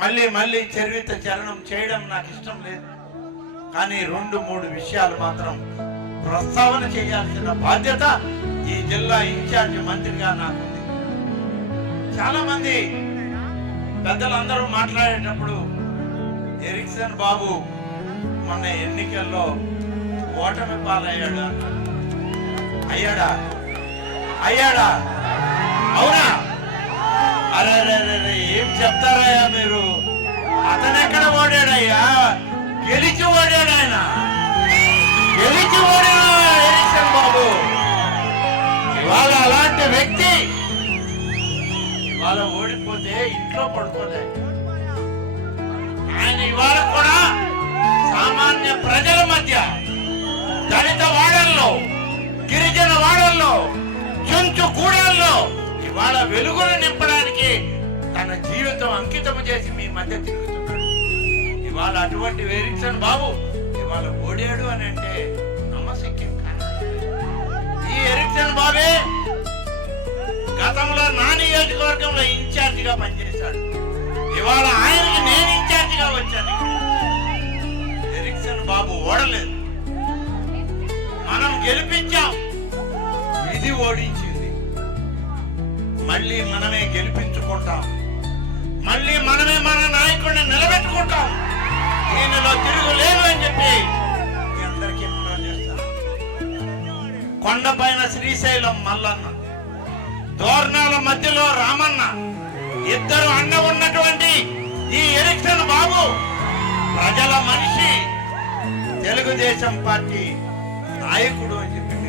మళ్ళీ మళ్ళీ చరిత్ర చరణం చేయడం నాకు ఇష్టం లేదు. కానీ రెండు మూడు విషయాలు మాత్రం ప్రస్తావన చేయాల్సిన బాధ్యత ఈ జిల్లా ఇన్ఛార్జ్ మంత్రిగా నాకుంది. చాలా మంది పెద్దలందరూ మాట్లాడేటప్పుడు ఎరిక్సన్ బాబు మొన్న ఎన్నికల్లో ఓటమి పాలయ్యాడు అయ్యాడా? అయ్యాడా? అవునా? అరే ఏం చెప్తారయ్యా మీరు? అతను ఎక్కడ ఓడాడయ్యా? గెలిచి ఓడాడు ఆయన. గెలిచి ఓడాడు బాబు. ఇవాళ అలాంటి వ్యక్తి ఇవాళ ఓడిపోతే ఇంట్లో పడుకోలే. ఆయన ఇవాళ కూడా సామాన్య ప్రజల మధ్య దళిత వాడల్లో గిరిజన వాడల్లో చుంచు కూడల్లో ఇవాళ వెలుగును తన జీవితం అంకితం చేసి మీ మధ్య తిరుగుతున్నాడు. ఇవాళ అటువంటి వేరిక్సన్ బాబు. ఇవాళ ఓడాడు అని అంటే నమ్మశక్యం కాదు. ఈ ఎరిక్షన్ బాబే గతంలో నా నియోజకవర్గంలో ఇన్ఛార్జ్గా పనిచేశాడు. ఇవాళ ఆయనకి నేను ఇన్ఛార్జ్గా వచ్చాను. ఎరిక్సన్ బాబు ఓడలేదు. మనం గెలిపించాం. ఇది ఓడించింది. మళ్ళీ మనమే గెలిపించుకుంటాం. మళ్ళీ మనమే మన నాయకుడిని నిలబెట్టుకుంటాం. దీనిలో తిరుగులేదు అని చెప్పి మీ అందరికీ మనం చేస్తాను కొండపైన శ్రీశైలం మల్లన్న తోరణాల మధ్యలో రామన్న ఇద్దరు అన్న ఉన్నటువంటి ఈ ఎరిక్సన్ బాబు ప్రజల మనిషి తెలుగుదేశం పార్టీ నాయకుడు అని చెప్పి